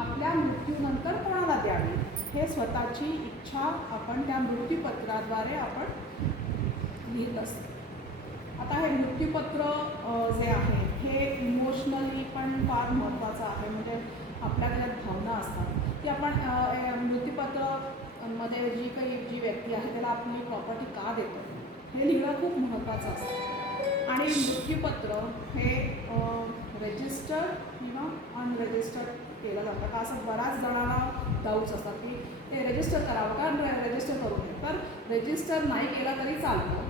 आपल्या मृत्यूनंतर कोणाला द्यावी हे स्वतःची इच्छा आपण त्या मृत्यूपत्राद्वारे आपण लिहित असतो. आता हे मृत्यूपत्र जे आहे हे इमोशनली पण फार महत्त्वाचं आहे. म्हणजे आपल्या त्याच्यात भावना असतात की आपण मृत्यूपत्रामध्ये जी व्यक्ती आहे त्याला आपली प्रॉपर्टी का देतो हे लिहिणं खूप महत्त्वाचं असतं. आणि मृत्यूपत्र हे रजिस्टर्ड किंवा अनरजिस्टर्ड केलं जातं का असं बऱ्याच जणांना डाऊट्स असतात की ते रजिस्टर करावं का रजिस्टर करू नये. तर रजिस्टर नाही केलं तरी चालतं,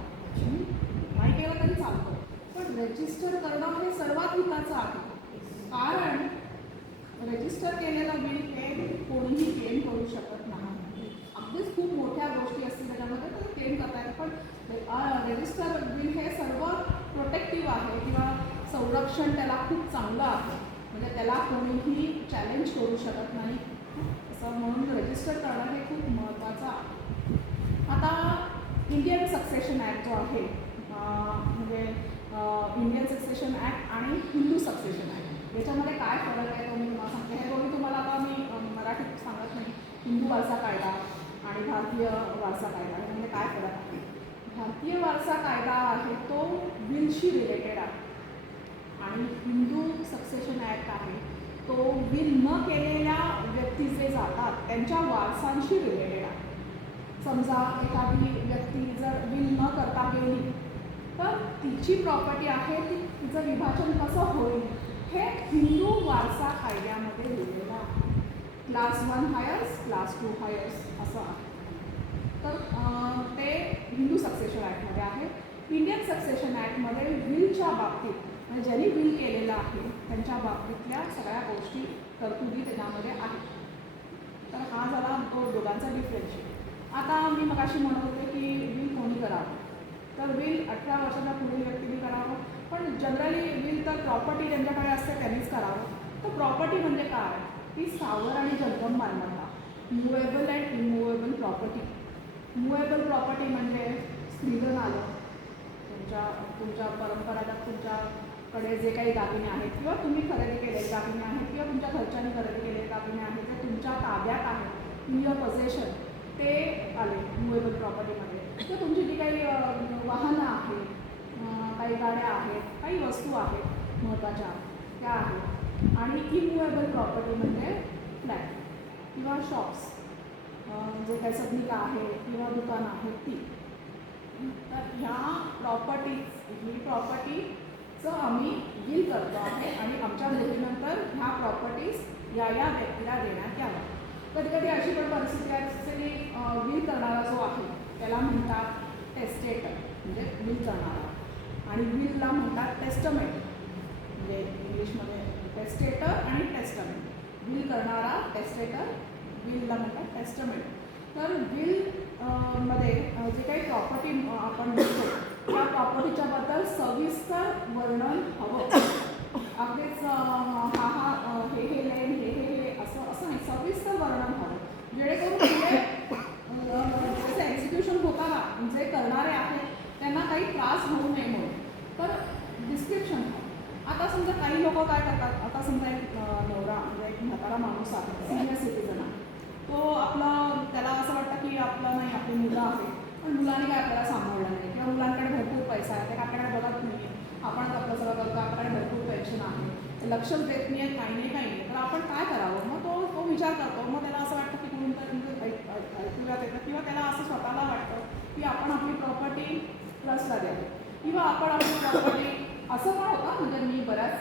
नाही केलं तरी चालतं, पण रजिस्टर करणं हे सर्वात हिताचं आहे. कारण रजिस्टर केलेलं बिल हे कोणीही क्लेम करू शकत नाही. अगदीच खूप मोठ्या गोष्टी असतील त्याच्यामध्ये तर क्लेम करता येईल, पण रजिस्टर बिल हे सर्व प्रोटेक्टिव्ह आहे किंवा संरक्षण त्याला खूप चांगलं आहे. म्हणजे त्याला कोणीही चॅलेंज करू शकत नाही असं, म्हणून रजिस्टर करणं हे खूप महत्त्वाचं आहे. आता इंडियन सक्सेशन ॲक्ट जो आहे म्हणजे इंडियन सक्सेशन ॲक्ट आणि हिंदू सक्सेशन ॲक्ट याच्यामध्ये काय फरक आहे तो मी तुम्हाला सांगते. हे दोन्ही तुम्हाला आता मी मराठीत सांगत नाही. हिंदू वारसा कायदा आणि भारतीय वारसा कायदा यामध्ये काय फरक आहे. भारतीय वारसा कायदा आहे तो विलशी रिलेटेड आहे आणि हिंदू सक्सेशन ॲक्ट आहे तो विल न केलेल्या व्यक्ती जे जातात त्यांच्या वारसांशी रिलेटेड आहे. समजा एखादी व्यक्ती जर विल न करता गेली तर तिची प्रॉपर्टी आहे तिचं विभाजन कसं होईल हे हिंदू वारसा कायद्यामध्ये लिहिलेलं आहे. क्लास 1 हायर्स, क्लास 2 हायर्स असं आहे. तर ते हिंदू सक्सेशन ॲक्टमध्ये आहे. इंडियन सक्सेशन ॲक्टमध्ये विलच्या बाबतीत म्हणजे ज्यांनी विल केलेलं आहे त्यांच्या बाबतीतल्या सगळ्या गोष्टी तरतुदी त्याच्यामध्ये आहेत. तर हा झाला तो दोघांचा डिफरन्शिएट. आता मी मगाशी म्हणत होते की विल कोणी करावं, तर विल 18 वर्षाच्या पुढील व्यक्तीने करावं, पण जनरली विल तर प्रॉपर्टी ज्यांच्याकडे असते त्यांनीच करावं. तर प्रॉपर्टी म्हणजे काय, ती स्थावर आणि जंगम मालमत्ता, movable and immovable property. Movable property म्हणजे स्त्रीधन आलं, तुमच्या परंपरागत तुमच्याकडे जे काही दागिने आहेत किंवा तुम्ही खरेदी केलेले दागिने आहेत किंवा तुमच्या घरच्यांनी खरेदी केलेले दागिने आहेत ते तुमच्या ताब्यात आहेत, इन युअर पोझेशन, ते आले मुवेबल प्रॉपर्टीमध्ये. किंवा तुमची जी काही वाहनं आहेत, काही गाड्या आहेत, काही वस्तू आहेत महत्त्वाच्या त्या आहेत. आणि इमूवेबल प्रॉपर्टी म्हणजे फ्लॅट किंवा शॉप्स, जे काही सदनिका आहे किंवा दुकानं आहेत ती. तर ह्या ही प्रॉपर्टीचं आम्ही विल करतो आहे आणि आमच्या मृत्यूनंतर ह्या प्रॉपर्टीज या व्यक्तीला देण्यात याव्या. कधी कधी अशी पण परिस्थिती असते की विल करणारा जो आहे त्याला म्हणतात टेस्टेटर म्हणजे विल करणारा, आणि विलला म्हणतात टेस्टमेंट. म्हणजे इंग्लिशमध्ये टेस्टेटर आणि टेस्टमेंट. विल करणारा टेस्टेटर, विलला म्हणतात टेस्टमेंट. तर विल मध्ये जे काही प्रॉपर्टी आपण देतो त्या प्रॉपर्टीच्याबद्दल सविस्तर वर्णन हवं. अगदीच हे लेन हे असं नाही, सविस्तर वर्णन हवं जेणेकरून जसं एक्झिक्युशन होताना जे करणारे आहेत त्यांना काही त्रास होऊ नये म्हणून. तर डिस्क्रिप्शन हवं. आता समजा काही लोक काय करतात, आता समजा एक नवरा म्हणजे एक म्हातारा माणूस आहे, सिनियर सिटीजन आहे, तो त्याला असं वाटतं की नाही आपली मुलं आहे पण मुलांनी काय आपल्याला सांभाळलं नाही किंवा मुलांकडे भरपूर पैसा आहे, ते आपल्याकडे बघत नाही, आपणच आपलं सगळं करतो, आपल्याकडे भरपूर पेन्शन आहे, लक्षच देत नाही, काही नाही. तर आपण काय करावं, मग तो विचार करतो. मग त्याला असं वाटतं की कोणतं ऐकूयात येतं किंवा त्याला असं स्वतःला वाटतं की आपण आपली प्रॉपर्टी ट्रस्टला द्यावी किंवा आपण आपली प्रॉपर्टी, असं पण होतं म्हणजे मी बऱ्याच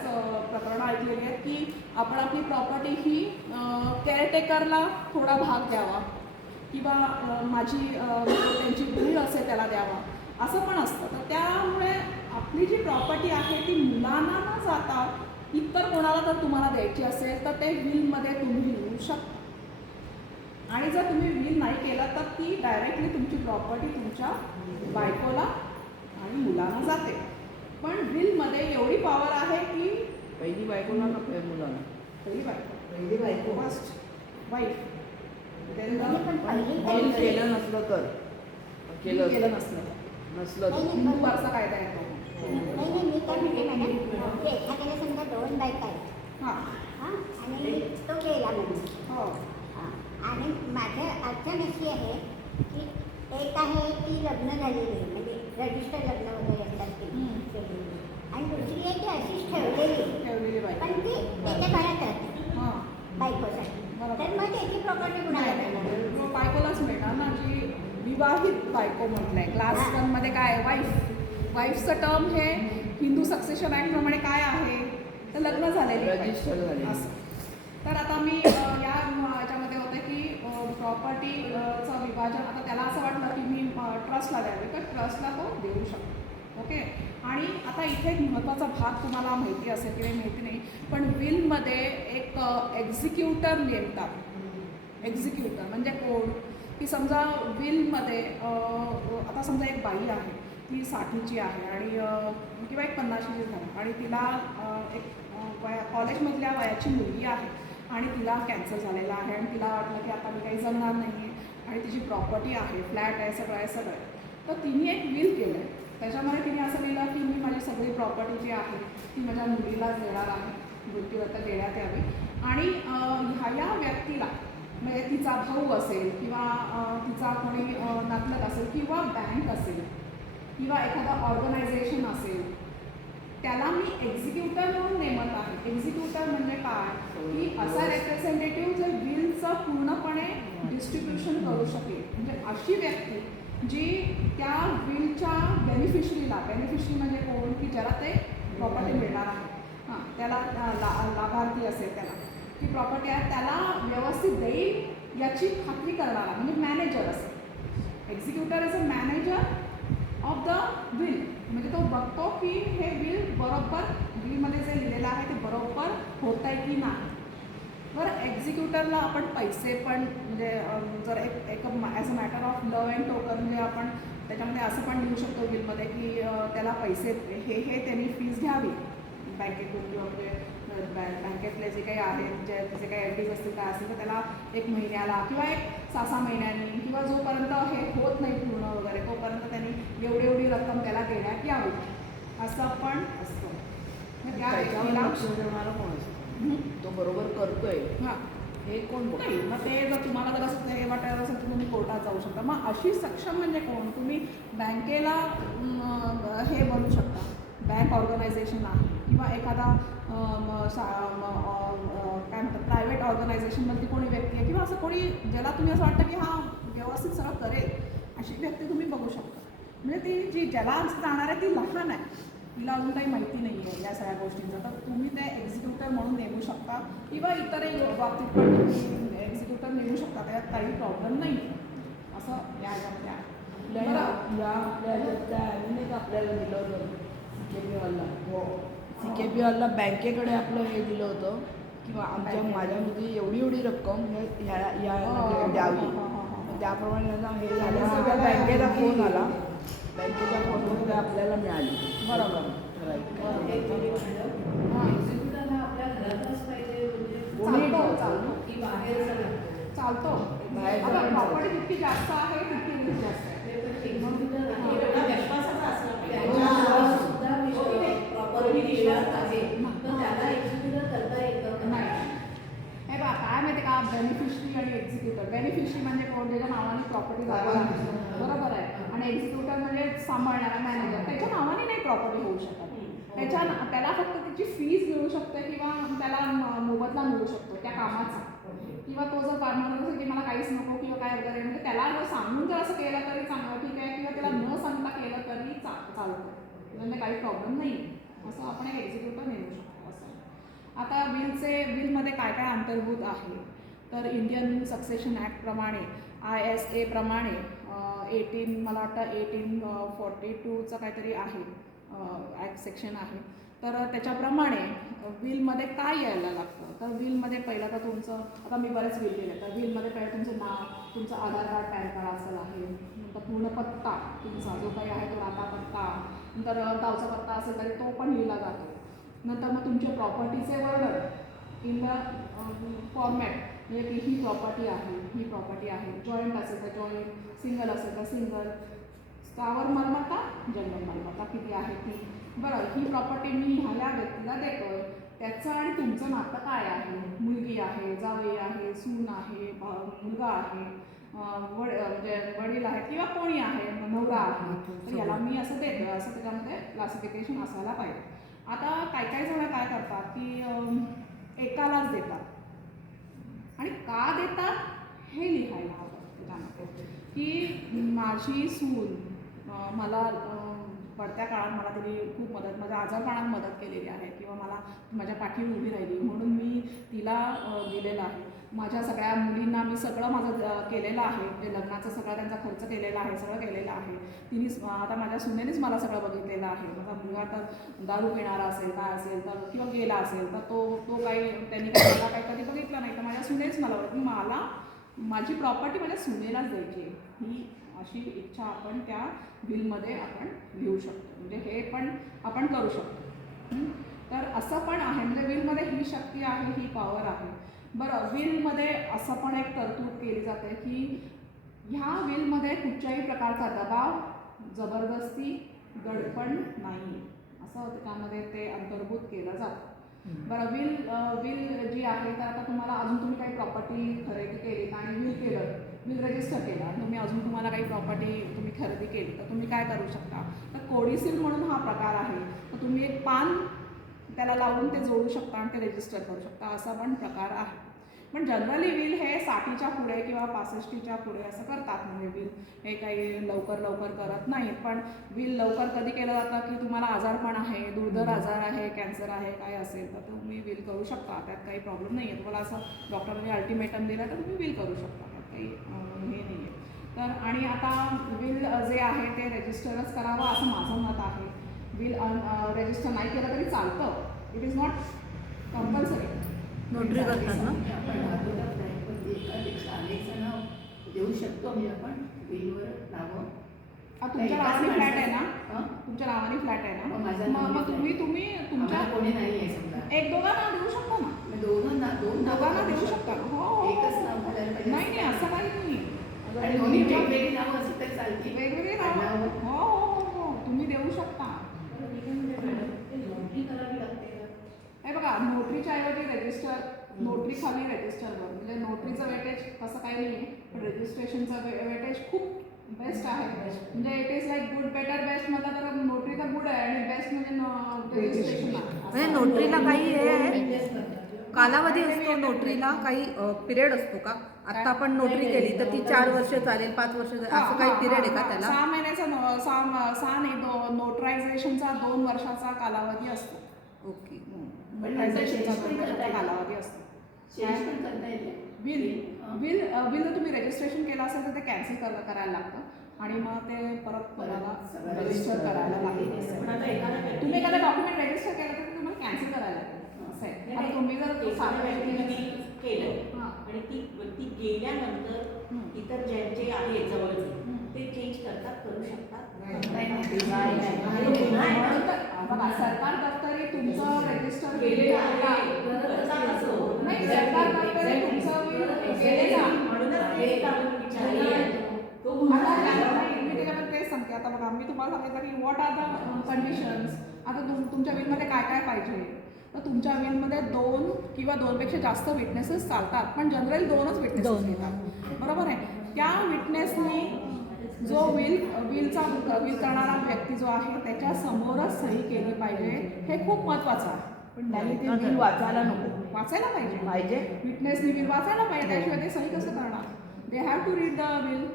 प्रकरणं ऐकलेली आहेत की आपण आपली प्रॉपर्टी ही केअरटेकरला थोडा भाग द्यावा किंवा त्यांची बिल असेल त्याला द्यावा, असं पण असतं. तर त्यामुळे आपली जी प्रॉपर्टी आहे ती मुलांना न जाता इतर कोणाला जर तुम्हाला द्यायची असेल तर ते विलमध्ये तुम्ही लिहू शकता. आणि जर तुम्ही विल नाही केलं तर ती डायरेक्टली तुमची प्रॉपर्टी तुमच्या बायकोला आणि मुलांना जाते. पण विलमध्ये एवढी पॉवर आहे की पहिली बायकोला ना मुलांना, पहिली बायको फर्स्ट वाईफ, केलं नसलं तर केलं नसलं हिंदू वारसा कायदा येतो. मी काय म्हणते मॅडम, एखाद्याला समजा 2 बायका आहेत, हां, हां आणि तो गेला म्हणजे हो हां. आणि माझ्या अडचण अशी आहे की एक आहे ती लग्न झालेली आहे म्हणजे रजिस्टर लग्न वगैरे असतात ती हम्म. केलेली. आणि दुसरी आहे ती अशीच ठेवलेली आहे. ठेवलेली बाई पण ती त्याच्या घरात राहते हां बायकोसाठी. बरोबर. तर मग त्याची प्रॉपर्टी कुणाला मिळणार? मग बायकोलाच मिळणार ना जी विवाहित बायको म्हटलंय. क्लास हां. 1 मध्ये काय आहे वाईफचं टर्म हे हिंदू सक्सेशन ॲक्ट प्रमाणे काय आहे तर लग्न झालेली Register झालेली. असं. तर आता मी याच्यामध्ये होते की प्रॉपर्टीचं विभाजन आता त्याला असं वाटलं की मी ट्रस्टला द्यावे तर ट्रस्टला तो देऊ शकतो. ओके. आणि आता इथे एक महत्त्वाचा भाग तुम्हाला माहिती असेल की नाही माहिती नाही पण विलमध्ये एक एक्झिक्युटर नेमतात. एक्झिक्युटर म्हणजे कोण की समजा विलमध्ये आता समजा एक बाई आहे ती 60ची आहे आणि किंवा एक 50ची झाली आणि तिला एक कॉलेजमधल्या वयाची मुलगी आहे आणि तिला कॅन्सर झालेला आहे आणि तिला वाटलं की आता मी काही जमणार नाही आहे आणि तिची प्रॉपर्टी आहे फ्लॅट आहे सगळं आहे सगळं आहे. तर तिने एक विल केलं आहे. त्याच्यामध्ये तिने असं लिहिलं की मी माझी सगळी प्रॉपर्टी जी आहे ती माझ्या मुलीलाच देणार आहे मृत्यूदत्त देण्यात यावी. आणि ह्या व्यक्तीला म्हणजे तिचा भाऊ असेल किंवा तिचा कोणी नातलग असेल किंवा बँक असेल किंवा एखादा ऑर्गनायझेशन असेल त्याला मी एक्झिक्युटर म्हणून नेमत आहे. एक्झिक्युटर म्हणजे काय की असा रेप्रेझेंटेटिव्ह जे विलचं पूर्णपणे डिस्ट्रीब्युशन करू शकेल. म्हणजे अशी व्यक्ती जी त्या विलच्या बेनिफिशरी म्हणजे कोण की ज्याला ते प्रॉपर्टी मिळणार आहे हां त्याला लाभार्थी असेल त्याला ती प्रॉपर्टी आहे त्याला व्यवस्थित देईल याची खात्री करणारा म्हणजे मॅनेजर असेल. Executor is a manager of the will. म्हणजे तो बघतो की हे विल बरोबर विलमध्ये जे लिहिलेलं आहे ते बरोबर होत आहे की नाही. बरं एक्झिक्युटरला आपण पैसे पण म्हणजे जर एक as a matter of love and token म्हणजे आपण त्याच्यामध्ये असं पण लिहू शकतो विलमध्ये की त्याला पैसे हे त्यांनी फीज घ्यावी बँकेतून किंवा म्हणजे बँकेतले जे काही आहेत जे काही एफ डीज असतील काय असेल तर त्याला 1 महिन्याला किंवा एक 6 महिन्यांनी किंवा जोपर्यंत हे होत नाही पूर्ण वगैरे तोपर्यंत त्यांनी एवढी रक्कम त्याला देण्यात यावी असं पण असतं. मग त्या त्याच्यावर व्यक्तीला लक्ष ठेवणारा कोण असतो तो बरोबर करतोय हां हे कोण बघतो? नाही मग ते जर तुम्हाला जर असं हे वाटायला असेल तर तुम्ही कोर्टात जाऊ शकता. मग अशी सक्षम म्हणजे कोण तुम्ही बँकेला हे बनू शकता. बँक ऑर्गनायझेशन आहे किंवा एखादा काय म्हणतात प्रायव्हेट ऑर्गनायझेशनमधली कोणी व्यक्ती आहे किंवा असं कोणी ज्याला तुम्ही असं वाटतं की हा व्यवस्थित सगळं करेल अशी व्यक्ती तुम्ही बघू शकता. म्हणजे ती जी ज्याला जाणार आहे ती लहान आहे तिला अजून काही माहिती नाही आहे या सगळ्या गोष्टींचं तर तुम्ही ते एक्झिक्युटर म्हणून नेमू शकता किंवा इतरही बाबतीत पण तुम्ही एक्झिक्युटर नेमू शकता त्यात काही प्रॉब्लेम नाही असं या ह्याच्यामध्ये आहे. आपल्या ह्याच्यात त्या ॲनीने का आपल्याला दिलं होतं CKP हॉलला CKP हॉलला बँकेकडे आपलं हे दिलं होतं किंवा माझ्या मुली एवढी रक्कम ह्या द्यावी त्याप्रमाणे त्यांना हे झाल्यानंतर बँकेचा फोन आला बँकेच्या फोनवर आपल्याला मिळाली. बरोबर चालतो बाहेर आता जाऊन प्रॉपर्टी जितकी जास्त आहे तितकी रिस्क जास्त आहे. हे बघा काय माहिती का बेनिफिशरी आणि एक्झिक्युटर. बेनिफिशरी म्हणजे कोण ज्याच्या नावाने प्रॉपर्टी बरोबर आहे आणि एक्झिक्युटर म्हणजे सांभाळणारा मॅनेजर त्याच्या नावाने नाही प्रॉपर्टी होऊ शकत. त्याला फक्त त्याची फीज मिळू शकते किंवा त्याला मोबदला मिळू शकतो त्या कामाचा किंवा तो जर म्हणत असेल की मला काहीच नको किंवा काय वगैरे म्हणजे त्याला जर सांगून जर असं केलं तरी चांगलं ठीक आहे किंवा त्याला न सांगता केलं तरी चालतं म्हणजे काही प्रॉब्लेम नाही असं आपण एक एक्झिक्युटर नेमू शकतो. असं आता विलमध्ये काय काय अंतर्भूत आहे तर इंडियन सक्सेशन ॲक्टप्रमाणे ISA प्रमाणे 18 मला वाटतं 1842चं काहीतरी आहे ॲक्ट सेक्शन आहे. तर त्याच्याप्रमाणे विलमध्ये काय यायला लागतं तर विलमध्ये पहिलं तर तुमचं आता मी बरेच विल केले तर विलमध्ये पहिलं तुमचं नाव तुमचं आधार कार्ड पॅन कार्ड असं आहे नंतर पूर्ण पत्ता तुमचा जो काही आहे तो राहता पत्ता नंतर गावचा पत्ता असेल तरी तो पण लिहिला जातो. नंतर मग तुमच्या प्रॉपर्टीचे वर्णन इन द फॉर्मॅट म्हणजे की ही प्रॉपर्टी आहे जॉईंट असेल तर जॉईंट सिंगल असेल तर सिंगल स्थावर मालमत्ता जंगम मालमत्ता किती आहे ती बरं ही प्रॉपर्टी मी ह्या व्यक्तीला देतोय त्याचं आणि तुमचं नातं काय आहे. मुलगी आहे, जावई आहे, सून आहे, मुलगा आहे, म्हणजे वडील आहेत किंवा कोणी आहे, नवरा आहे, तर याला मी असं देतो, असं त्याच्यामध्ये क्लासिफिकेशन असायला पाहिजे. आता काही जण काय करतात की एकालाच देतात आणि का देतात हे लिहायला हवं त्याच्यामध्ये, की माझी सून मला पडत्या काळात मला तिने खूप मदत, माझ्या आजारपणात मदत केलेली आहे किंवा मला माझ्या पाठीवर उभी राहिली म्हणून मी तिला दिलेलं आहे. माझ्या सगळ्या मुलींना मी सगळं माझं केलेलं आहे, म्हणजे लग्नाचं सगळं त्यांचा खर्च केलेला आहे, सगळं केलेलं आहे. तिने आता माझ्या सुनेनेच मला सगळं बघितलेलं आहे. माझा मुलगा तर दारू पिणारा असेल काय असेल तर किंवा गेला असेल तर तो काही त्यांनी मला काही कधी बघितलं नाही, तर माझ्या सुनेच मला माझी प्रॉपर्टी माझ्या सुनेलाच द्यायची ही अशी इच्छा आपण त्या बिलमध्ये आपण लिहू शकतो. म्हणजे हे पण आपण करू शकतो. तर असं पण आहे, म्हणजे विलमध्ये ही शक्ती आहे, ही पॉवर आहे. बरं, विलमध्ये असं पण एक तरतूद केली जाते की ह्या विलमध्ये कुठच्याही प्रकारचा दबाव, जबरदस्ती, दडपण नाही, असं त्यामध्ये ते अंतर्भूत केलं जातं. बरं, विल जी आहे तर आता तुम्हाला अजून तुम्ही काही प्रॉपर्टी खरेदी केली आणि विल रजिस्टर केलं आणि तुम्हाला काही प्रॉपर्टी तुम्ही खरेदी केली तर तुम्ही काय करू शकता, तर कोडिसिल म्हणून हा प्रकार आहे. तर तुम्ही एक पान त्याला लावून ते जोडू शकता आणि ते रजिस्टर करू शकता, असा पण प्रकार आहे. पण जनरली विल हे 60च्या पुढे किंवा 65च्या पुढे असं करतात. म्हणजे विल हे काही लवकर करत नाहीत. पण विल लवकर कधी केलं जातं की तुम्हाला आजारपण आहे, दुर्धर आजार आहे, कॅन्सर आहे, काय असेल तर तुम्ही विल करू शकता, त्यात काही प्रॉब्लेम नाही आहे. तुम्हाला असं डॉक्टरांनी अल्टिमेटम दिलं तर तुम्ही विल करू शकता, त्यात काही हे नाही आहे. तर आणि आता विल जे आहे ते रजिस्टरच करावं असं माझं मत आहे. विल रजिस्टर नाही केलं तरी चालतं, it is not compulsory. Notary करतात ना. देऊ शकतो मी आपण बिलवर नावं. तुमच्या नावाने फ्लॅट आहे ना, तुमच्या नावाने फ्लॅट आहे ना, मग तुम्ही तुमच्या कोणी नाही आहे समजा, एक दोघांना देऊ शकता ना, दोघांना देऊ शकता ना. हो, एकच नाव घालायला पाहिजे. नाही असं काही नाही. आणि दोन्ही वेगवेगळी नावं असली तरी चालतील. वेगवेगळे नाव हो तुम्ही देऊ शकता. हे बघा, नोटरीच्या ऐवजी रजिस्टर, नोटरी खाली रजिस्टरवर, म्हणजे नोटरीचं वेटेज तसं काही नाही आहे, पण रजिस्ट्रेशनचं वेटेज खूप बेस्ट आहे. म्हणजे it is like good, better, best म्हटलं तर नोटरी तर गुड आहे आणि बेस्ट म्हणजे रजिस्ट्रेशन आहे. म्हणजे नोटरीला काही हे आहे, कालावधी असतो नोटरीला, काही पिरियड असतो का? आता आपण नोटरी केली तर ती 4 वर्ष चालेल, 5 वर्ष चालेल, असं काही पिरियड आहे का त्याला? 6 महिन्याचा नोटरायझेशनचा 2 वर्षाचा कालावधी असतो. ओके. नोटरायझेशनचा 2 वर्षाचा कालावधी असतो. विल तुम्ही रजिस्ट्रेशन केलं असेल तर ते कॅन्सल करायला लागतं आणि मग ते परत तुम्हाला रजिस्टर करायला लागेल. तुम्ही एखादा डॉक्युमेंट रजिस्टर केलं तर तुम्हाला कॅन्सल करायला लागेल, असं आहे. आता तुम्ही जर केलं आणि ती गेल्यानंतर इतर जे आहे जवळचे ते चेंज करू शकतात. बघा, सरकार दफ्तरी तुमचं रजिस्टर केलेलं आहे, नाही सरकार दफ्तरी तुमचं गेलेलं मी त्याच्यामध्ये तेच सांगते. आता बघा, मी तुम्हाला सांगितलं की व्हॉट आर द कंडिशन्स. आता तुमच्या विलमध्ये काय पाहिजे, तर तुमच्या विलमध्ये 2 किंवा 2पेक्षा जास्त विटनेसेस चालतात, पण जनरली 2च विटनेसेस येतात, बरोबर आहे. त्या विटनेसनी जो विल करणारा व्यक्ती जो आहे त्याच्या समोरच सही केली पाहिजे, हे खूप महत्त्वाचं आहे. पण त्यांनी ते बिल वाचायला नको, वाचायला पाहिजे. विटनेसनी बिल वाचायला पाहिजे, त्याशिवाय ते सही कसं करणार. They have to read the bill.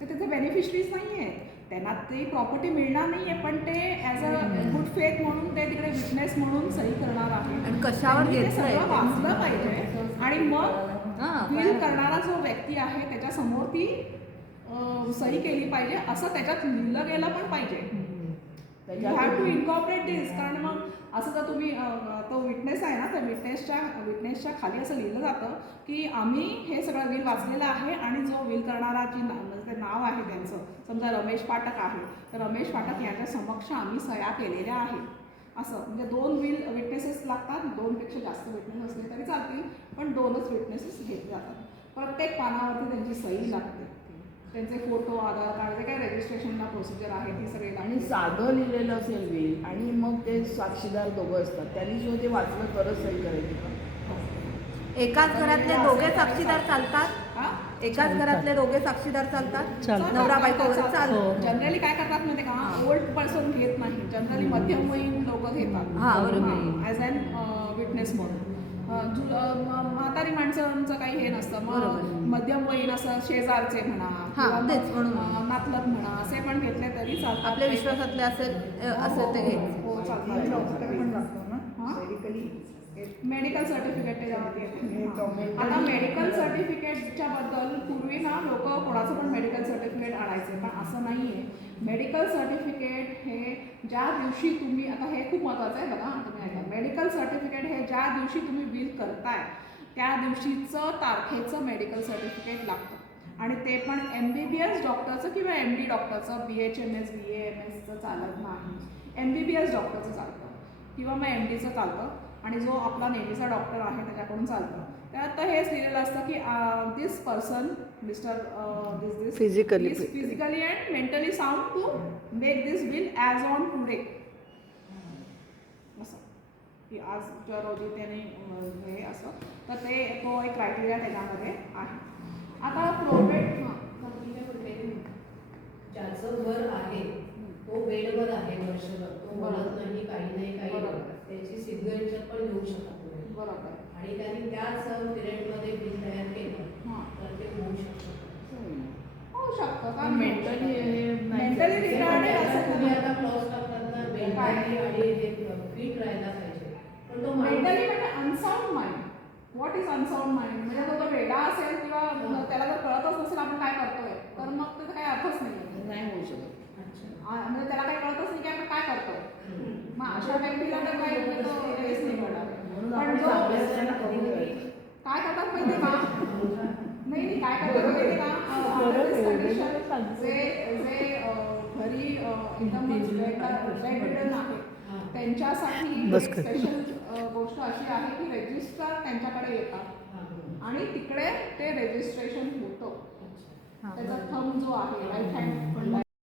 ते त्याचे बेनिफिशरीज नाही आहे, त्यांना ती प्रॉपर्टी मिळणार नाही आहे, पण ते ॲज अ गुड फेथ म्हणून ते तिकडे विटनेस म्हणून सही करणार आहे. आणि कशावर ते घेतलंय सगळं वाचलं पाहिजे आणि मग बिल करणारा जो व्यक्ती आहे त्याच्यासमोर ती सही केली पाहिजे, असं त्याच्यात लिहिलं गेलं पण पाहिजे. यू हॅव टू इन्कॉर्पोरेट दिस. कारण मग असं जर तुम्ही तो विटनेस आहे ना, तर विटनेसच्या खाली असं लिहिलं जातं की आम्ही हे सगळं विल वाचलेलं आहे आणि जो विल करणारा ते नाव आहे त्यांचं, समजा रमेश पाठक आहे, तर रमेश पाठक याच्या समक्ष आम्ही सह्या केलेल्या आहेत, असं. म्हणजे 2 विटनेसेस लागतात. 2पेक्षा जास्त विटनेस असले तरी चालतील, पण 2च विटनेसेस घेतले जातात. प्रत्येक पानावरती त्यांची सही लागते. त्यांचे फोटो, आधार कार्ड, जे काय रजिस्ट्रेशनला प्रोसिजर आहे ती सगळी आणि लागते. साधं लिहिलेलं असेल विल आणि मग ते साक्षीदार दोघं असतात, त्यांनी सुद्धा ते वाचलं तरच सही करायची का? एकाच घरातले दोघे साक्षीदार चालतात? हा? एकाच घरातले दोघे साक्षीदार चालतात? नवरा बायको चालतो. जनरली काय करतात माहिती का, ओल्ड पर्सन घेत नाही, जनरली मध्यमवयीन लोक घेतात हा, बरोबर. ॲज अन विटनेस म्हणून. म्हातारी माणसांचं काही हे नसतं, मग बरोबर. मध्यमवयीन असं शेजारचे म्हणा हा, किंवा तेच म्हणून. नातलग म्हणा असे पण घेतले तरी चालतात. आपल्या विश्वासातले असेल ते घ्यायचे. हो मेडिकल सर्टिफिकेट त्याच्यामध्ये येते. आता मेडिकल सर्टिफिकेटच्या बद्दल पूर्वी ना लोक कोणाचं पण मेडिकल सर्टिफिकेट आणायचे, पण असं नाही आहे. मेडिकल सर्टिफिकेट हे ज्या दिवशी तुम्ही, आता हे खूप महत्त्वाचं आहे बघा, तुम्ही ऐका, मेडिकल सर्टिफिकेट हे ज्या दिवशी तुम्ही विल करताय त्या दिवशीचं तारखेचं मेडिकल सर्टिफिकेट लागतं आणि ते पण MBBS डॉक्टरचं किंवा MD डॉक्टरचं, BHMS BAMSचं चालत नाही. MBBS डॉक्टरचं चालतं किंवा मग MDचं चालतं आणि जो आपला नेहमीचा डॉक्टर आहे त्याच्याकडून चालतं. त्यात हेच लिहिलेलं असतं की this person mister this physically and mentally sound to make this will as on today, असं की आजच्या रोजी त्याने हे असं, तर ते तो एक क्रायटेरिया त्याच्यामध्ये आहे. आता प्रोबेट ज्याचं घर आहे तो बेडवर आहे वर्षभर, तो बोलत नाही, काही नाही, काही बरोबर. नाही, त्याची सिग्नेचर पण घेऊ शकत नाही बरोबर. आणि त्यांनी त्याच पिरियडमध्ये बिल तयार केलं हां, तर ते होऊ शकतं. होऊ शकतं का मेंटली मेंटली रिटायर्ड असं तुम्ही आता क्लॉज टाकताना मेंटली आणि फिट राहायला पाहिजे, पण तो मेंटली म्हणजे अनसाऊंड माइंड. व्हॉट इज अनसाऊंड माइंड म्हणजे तो जर वेगळा असेल किंवा त्याला जर कळतच नसेल आपण काय करतोय तर मग त्याचा काही अर्थच नाही होऊ शकत. म्हणजे त्याला काही कळतच नाही की आपण काय करतोय. मग अशा व्यक्तीला तर काही म्हणजे तो हेच नाही कळणार. म्हणून पण आपण जो चांगल्या असताना करून काय करतात माहिती का, नाही काय करतात माहिती का, under this condition जे घरी एकदम बेडरिडन आहे त्यांच्यासाठी स्पेशल गोष्ट अशी आहे की रजिस्टर त्यांच्याकडे येतात आणि तिकडे ते रजिस्ट्रेशन होतं. त्याचा थंब जो आहे राईट हँड